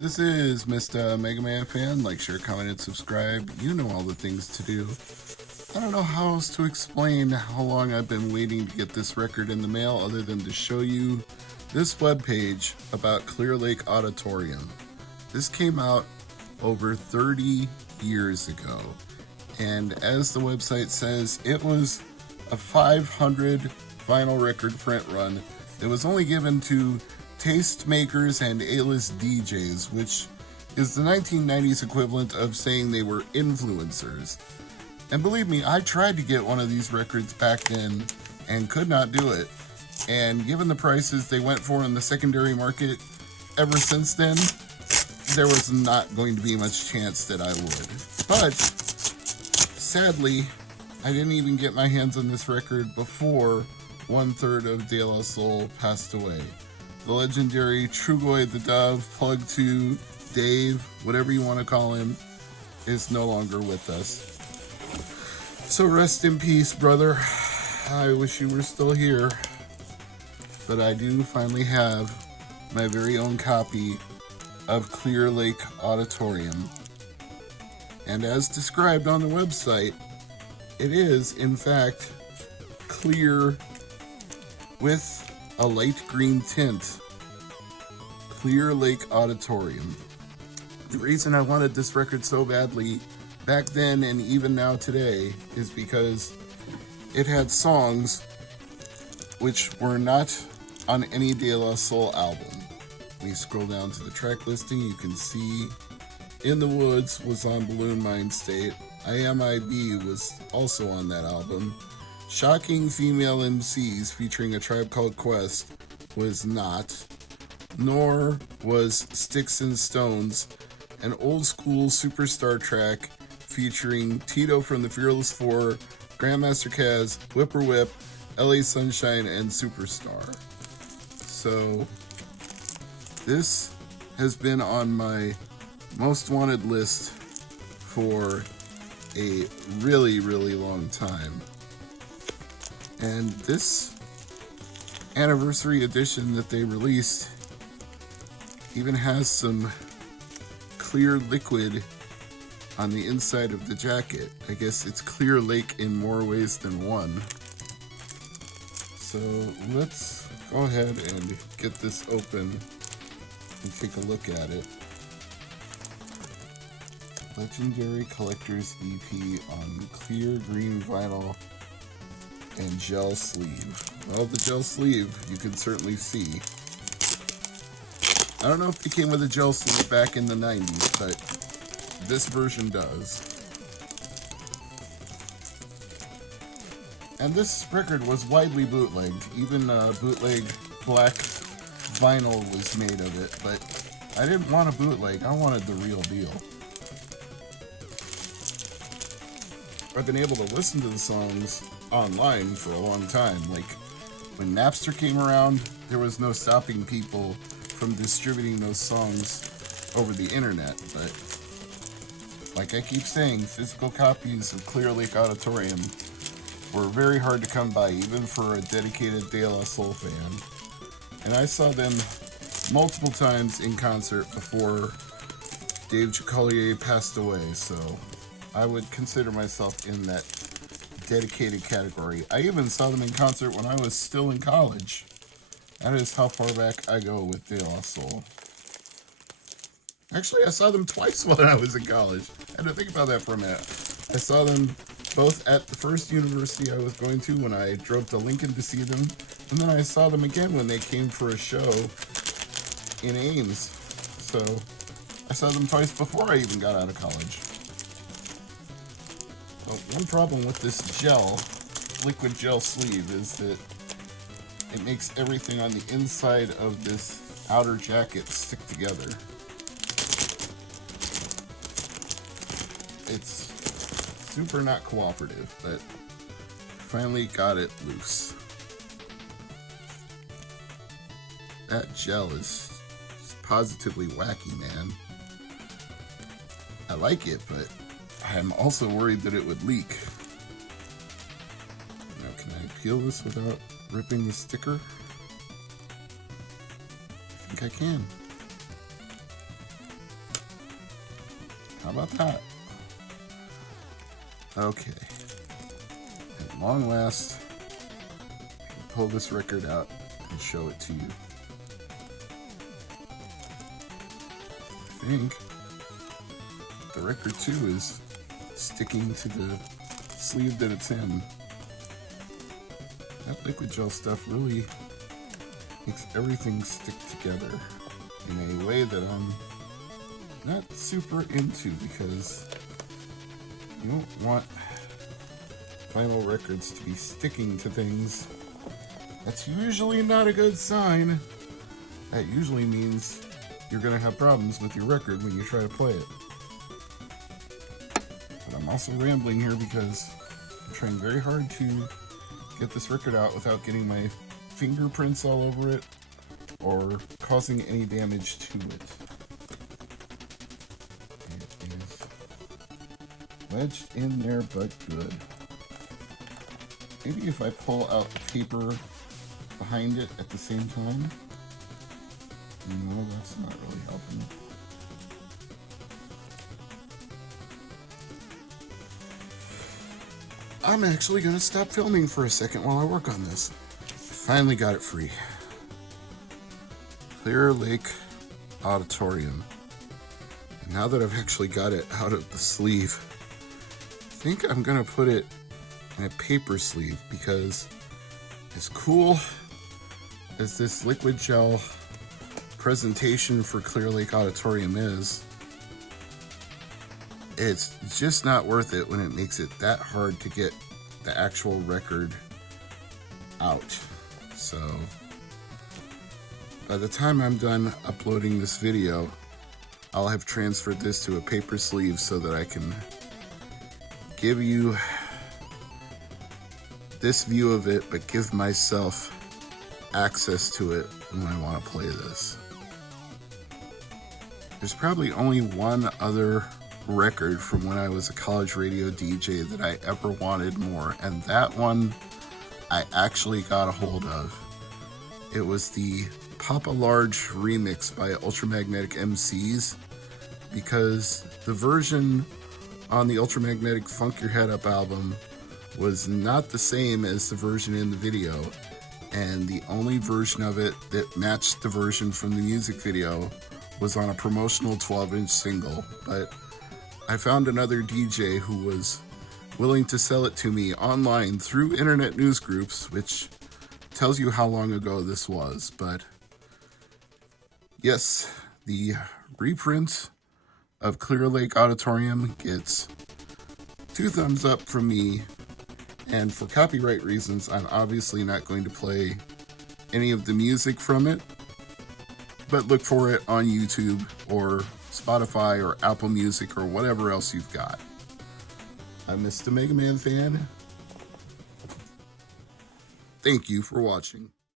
This is Mr. MegaManFan. Like, share, comment, and subscribe. You know all the things to do. I don't know how else to explain how long I've been waiting to get this record in the mail other than to show you this webpage about Clear Lake Auditorium. This came out over 30 years ago. And as the website says, it was a 500 vinyl record print run that was only given to tastemakers and A-list DJs, which is the 1990s equivalent of saying they were influencers. And believe me, I tried to get one of these records back then and could not do it. And given the prices they went for in the secondary market ever since then, there was not going to be much chance that I would. But sadly, I didn't even get my hands on this record before 1/3 of De La Soul passed away. The legendary Trugoy the Dove, Plug 2, Dave, whatever you want to call him, is no longer with us. So rest in peace, brother. I wish you were still here. But I do finally have my very own copy of Clear Lake Auditorium. And as described on the website, it is, in fact, clear with a light green tint. Clear Lake Auditorium. The reason I wanted this record so badly back then and even now today is because it had songs which were not on any De La Soul album. When you scroll down to the track listing, you can see In the Woods was on Balloon Mind State. I Am I.B. was also on that album. Shocking Female MCs featuring A Tribe Called Quest was not. Nor was Sticks and Stones, an old school superstar track featuring Tito from the Fearless Four, Grandmaster Caz, Whipper Whip, LA Sunshine, and Superstar. So this has been on my most wanted list for a really, really long time. And this anniversary edition that they released even has some clear liquid on the inside of the jacket. I guess it's Clear Lake in more ways than one. So let's go ahead and get this open and take a look at it. Legendary Collector's EP on clear green vinyl and gel sleeve. Well, the gel sleeve you can certainly see. I don't know if they came with a gel sleeve back in the 90s, but this version does. And this record was widely bootlegged. Even bootleg black vinyl was made of it, but I didn't want a bootleg. I wanted the real deal. I've been able to listen to the songs online for a long time. Like, when Napster came around, there was no stopping people from distributing those songs over the internet. But like I keep saying, physical copies of Clear Lake Auditorium were very hard to come by, even for a dedicated De La Soul fan. And I saw them multiple times in concert before Dave Chacolier passed away, so I would consider myself in that dedicated category. I even saw them in concert when I was still in college. That is how far back I go with De La Soul. Actually, I saw them twice when I was in college. I had to think about that for a minute. I saw them both at the first university I was going to when I drove to Lincoln to see them, and then I saw them again when they came for a show in Ames. So I saw them twice before I even got out of college. Well, one problem with this liquid gel sleeve, is that it makes everything on the inside of this outer jacket stick together. It's super not cooperative, but finally got it loose. That gel is positively wacky, man. I like it, but I'm also worried that it would leak. Now, can I peel this without ripping the sticker? I think I can. How about that? Okay. At long last, I can pull this record out and show it to you. I think the record too is sticking to the sleeve that it's in. That liquid gel stuff really makes everything stick together in a way that I'm not super into, because you don't want vinyl records to be sticking to things. That's usually not a good sign. That usually means you're going to have problems with your record when you try to play it. But I'm also rambling here because I'm trying very hard to get this record out without getting my fingerprints all over it or causing any damage to it. It is wedged in there, but good. Maybe if I pull out the paper behind it at the same time. No, that's not really helping. I'm actually going to stop filming for a second while I work on this. Finally got it free. Clear Lake Auditorium. And now that I've actually got it out of the sleeve, I think I'm going to put it in a paper sleeve, because as cool as this liquid gel presentation for Clear Lake Auditorium is, it's just not worth it when it makes it that hard to get the actual record out. So by the time I'm done uploading this video, I'll have transferred this to a paper sleeve so that I can give you this view of it, but give myself access to it when I want to play this. There's probably only one other record from when I was a college radio DJ that I ever wanted more, and that one I actually got a hold of. It was the Papa Large remix by Ultramagnetic MCs, because the version on the Ultramagnetic Funk Your Head Up album was not the same as the version in the video, and the only version of it that matched the version from the music video was on a promotional 12-inch single. But I found another DJ who was willing to sell it to me online through internet news groups, which tells you how long ago this was. But yes, the reprint of Clear Lake Auditorium gets 2 thumbs up from me, and for copyright reasons, I'm obviously not going to play any of the music from it, but look for it on YouTube or Spotify or Apple Music or whatever else you've got. I'm Mr. MegaManFan. Thank you for watching.